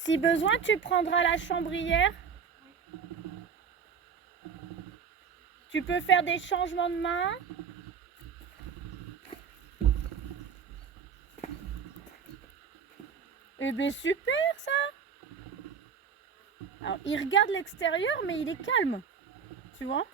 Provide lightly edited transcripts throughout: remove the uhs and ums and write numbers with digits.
Si besoin, tu prendras la chambrière. Tu peux faire des changements de main. Eh bien super ça. Alors il regarde l'extérieur mais il est calme. Tu vois?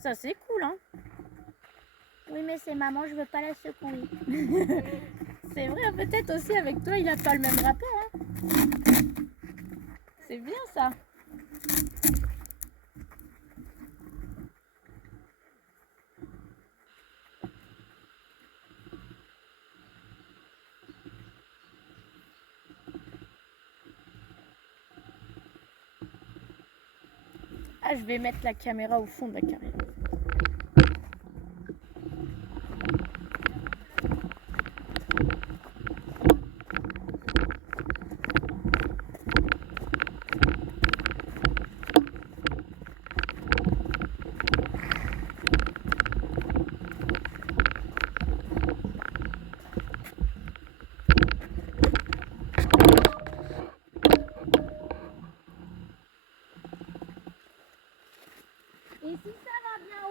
Ça c'est cool hein. Oui mais c'est maman, je veux pas la secouer. C'est vrai, peut-être aussi avec toi il a pas le même rapport hein. C'est bien ça. Ah, je vais mettre la caméra au fond de la caméra. Et si ça va bien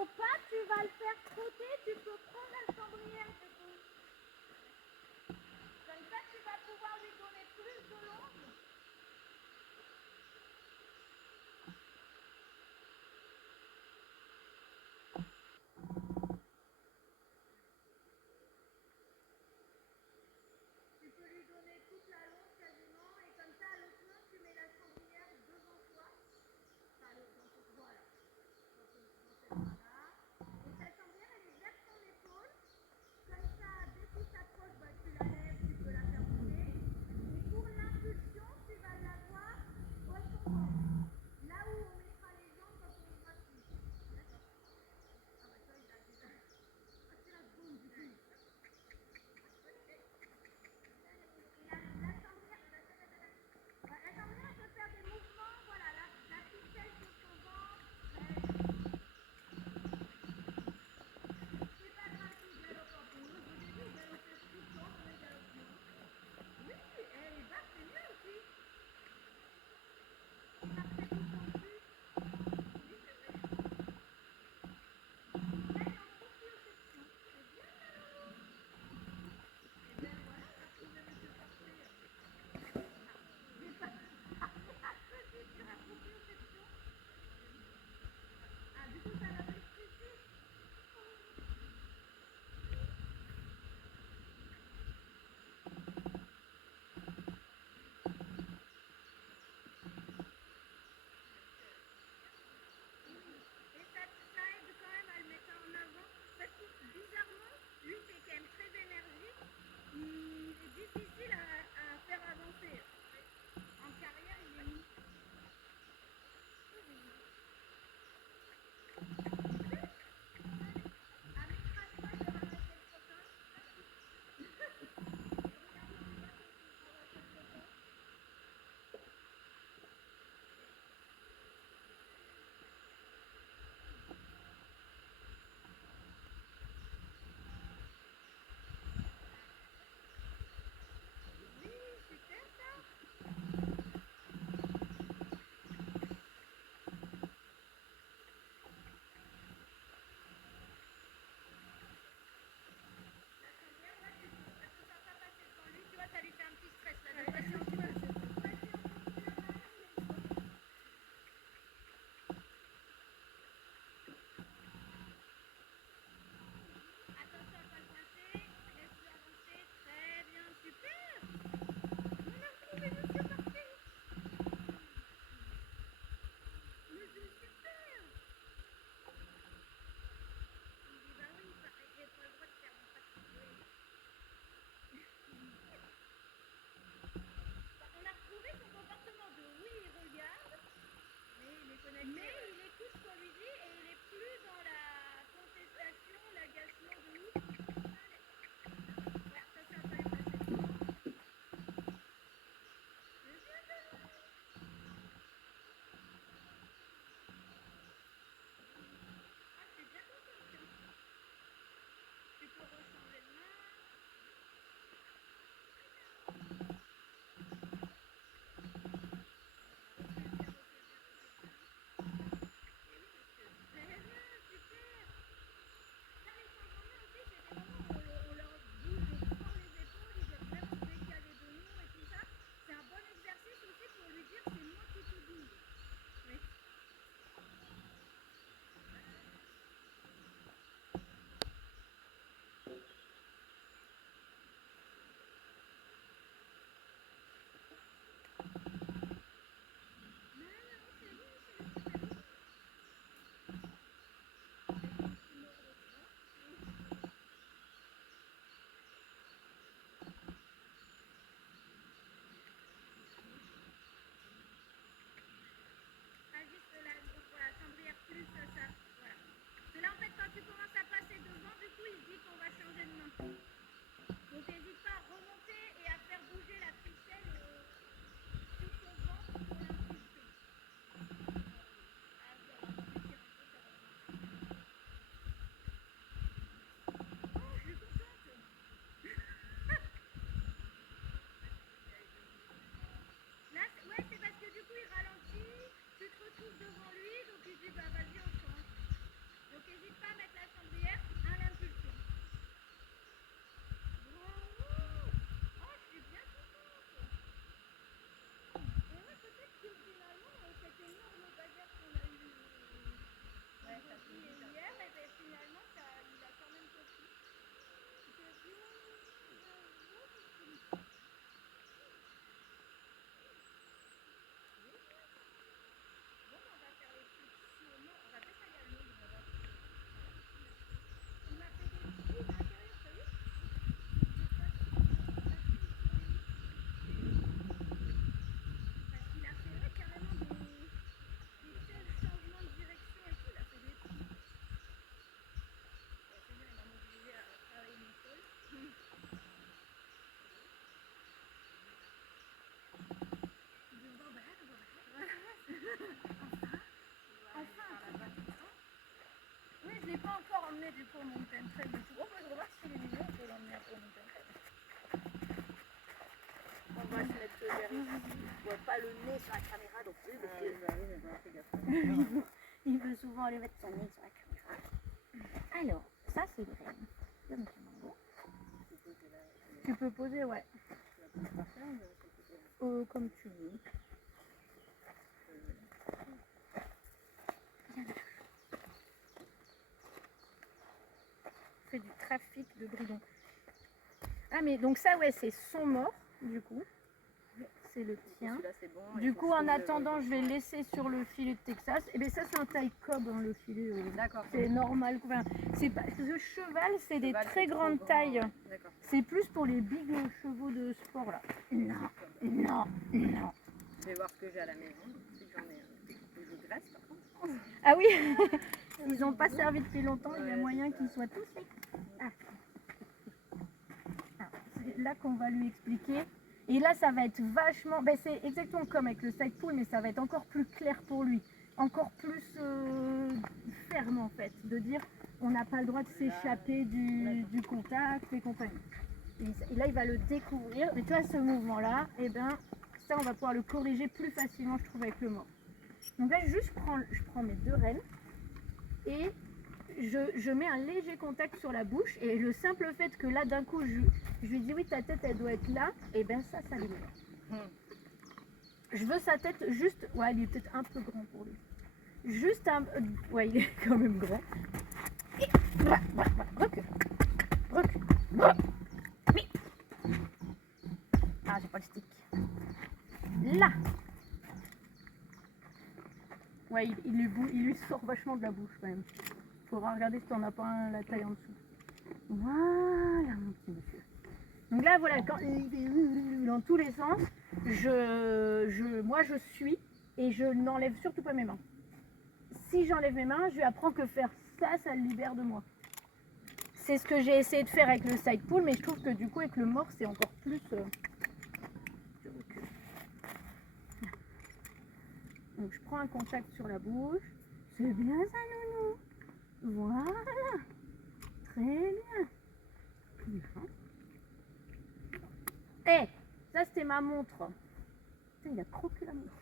l'emmener du coup au mountain trail et tout. Oh, bah, je remarque s'il est mignon, on peut l'emmener un peu au mountain trail. On va se mettre vers ici. On voit pas le nez sur la caméra non plus. Il veut souvent aller mettre son nez sur la caméra. Alors, ça c'est le renne. Tu peux poser, ouais. Comme tu veux. Fait du trafic de bridon. Ah mais donc ça ouais c'est son mort du coup. C'est le tien. Bon, du coup en attendant je vais le laisser sur le filet de Texas. Et bien ça c'est un taille cob hein, le filet. D'accord. C'est normal. Enfin, c'est pas, le cheval c'est des très grandes tailles. D'accord. C'est plus pour les big chevaux de sport là. Non, non, non. Je vais voir ce que j'ai à la maison. Si j'en ai je graisse par contre. Ah oui. Ils n'ont pas servi depuis longtemps, il y a moyen qu'ils soient tous secs. Ah. C'est là qu'on va lui expliquer. Et là, ça va être vachement... Ben, c'est exactement comme avec le side pull, mais ça va être encore plus clair pour lui. Encore plus ferme, en fait. De dire, on n'a pas le droit de s'échapper du contact et compagnie. Et là, il va le découvrir. Mais tu vois, ce mouvement-là, eh ben, ça, on va pouvoir le corriger plus facilement, je trouve, avec le mort. Donc là, juste, je prends mes deux rênes. Et je mets un léger contact sur la bouche et le simple fait que là d'un coup je lui dis oui ta tête elle doit être là et ben ça libère. Je veux sa tête juste, ouais il est peut-être un peu grand pour lui. Juste un, ouais il est quand même grand. Et recule, recule. Oui. Ah j'ai pas le stick. Là. Ouais, il lui sort vachement de la bouche quand même. Faudra regarder si t'en as pas un la taille en dessous. Voilà mon petit monsieur. Donc là voilà, quand dans tous les sens, moi je suis et je n'enlève surtout pas mes mains. Si j'enlève mes mains, je lui apprends que faire ça, ça le libère de moi. C'est ce que j'ai essayé de faire avec le side pull, mais je trouve que du coup avec le mort c'est encore plus. Donc je prends un contact sur la bouche. C'est bien ça, nounou. Voilà. Très bien. Eh, ça c'était ma montre. Putain, il a croqué la montre.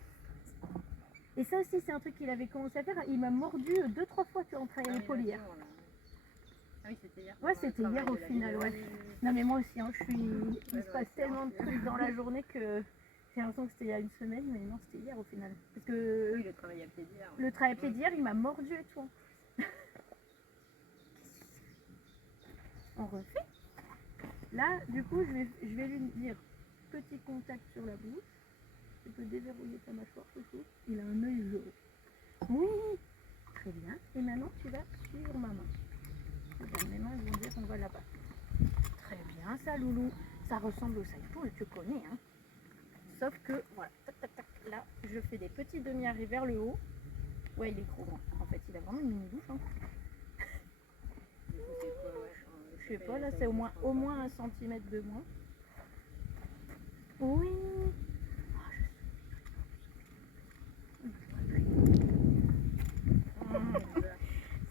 Et ça aussi c'est un truc qu'il avait commencé à faire. Il m'a mordu 2-3 fois quand on travaillait les pôles hier. Ah oui, c'était hier. Ouais, c'était hier au final, ouais. Non mais moi aussi, hein, il se passe tellement de trucs dans la journée que j'ai l'impression que c'était il y a une semaine, mais non, c'était hier au final. Parce que oui, le travail à pied d'hier. Le travail à pied d'hier, il m'a mordu et tout. On refait. Là, du coup, je vais lui dire petit contact sur la bouche. Tu peux déverrouiller ta mâchoire, chouchou. Il a un œil jaune. Oui, très bien. Et maintenant, tu vas suivre ma main. Mes mains vont dire qu'on va là-bas. Très bien, ça, loulou. Ça ressemble au side pull, tu connais, hein. Sauf que, voilà, tac, tac, tac. Là, je fais des petits demi-arrivés vers le haut. Ouais, il est trop grand. En fait, il a vraiment une mini-bouche, hein. Je sais pas, là, c'est au moins 1 centimètre de moins. Oui.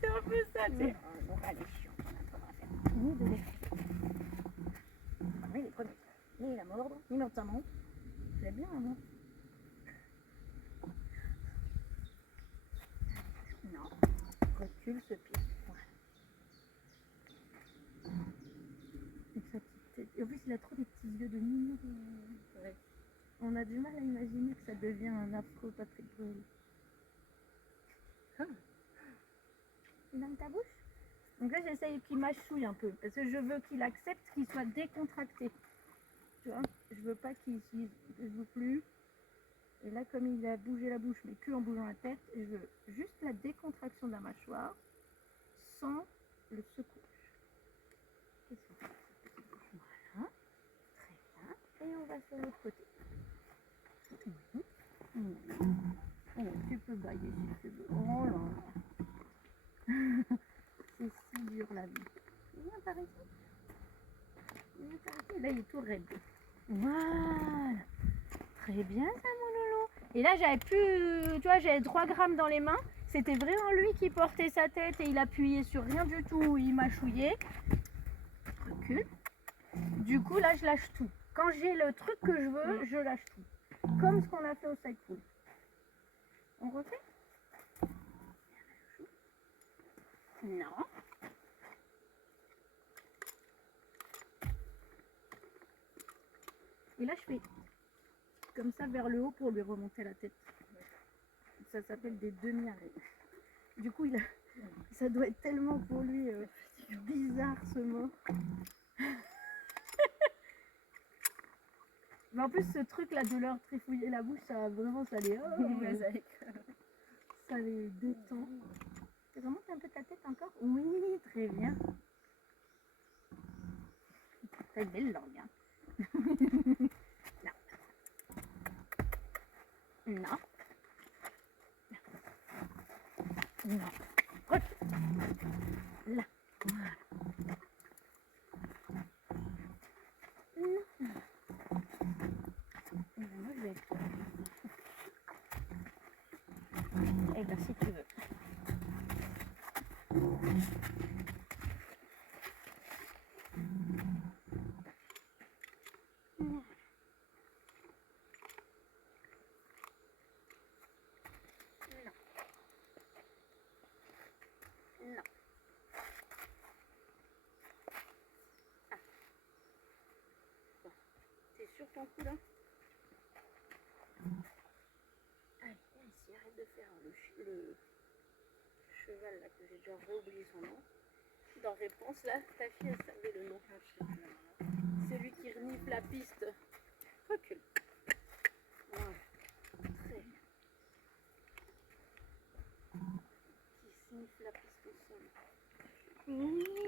C'est un peu ça, tu sais. Donc, allez, chiant, on a pas à faire. Ni de l'effet. Oui, les premiers. Ni la mordre, ni notamment. C'est bien, non? Non. Recule ce pied. Voilà. Et sa petite tête. Et en plus, il a trop des petits yeux de mignon. Ouais. On a du mal à imaginer que ça devient un afro Patrick Bruel. Il dans ta bouche? Donc là, j'essaye qu'il mâchouille un peu. Parce que je veux qu'il accepte qu'il soit décontracté. Tu vois? Je veux pas qu'il se dise je veux plus. Et là, comme il a bougé la bouche, mais que en bougeant la tête, je veux juste la décontraction de la mâchoire sans le secouage. Voilà. Très bien. Et on va sur l'autre côté. Oh, tu peux bailler si tu veux. Oh là là. C'est si dur la vie. Viens par ici. Viens par ici. Là, il est tout raide. Voilà. Très bien ça, mon loulou. Et là, j'avais plus, tu vois, j'avais 3 grammes dans les mains. C'était vraiment lui qui portait sa tête et il appuyait sur rien du tout, il mâchouillait. Recule. Du coup, là, je lâche tout. Quand j'ai le truc que je veux, je lâche tout. Comme ce qu'on a fait au side pull. On refait? Non. Et là, je fais comme ça vers le haut pour lui remonter la tête. Ça s'appelle des demi-arrêts. Du coup, ça doit être tellement pour lui bizarre ce mot. Mais en plus, ce truc-là de leur trifouiller la bouche, ça vraiment, ça les détend. Tu remontes un peu ta tête encore? Oui, très bien. T'as une belle langue, hein. Non. Non. Non. Là. Voilà. Non. Et ben moi je vais. Eh ben si tu veux. Non. Non. Ah. Bon. T'es sur ton cou là? Allez, ici, arrête de faire le cheval là que j'ai déjà oublié son nom. Dans réponse là, ta fille elle savait le nom. Celui qui renifle la piste. Recule. Voilà. Très bien. Qui sniffe la piste au sol. Oui.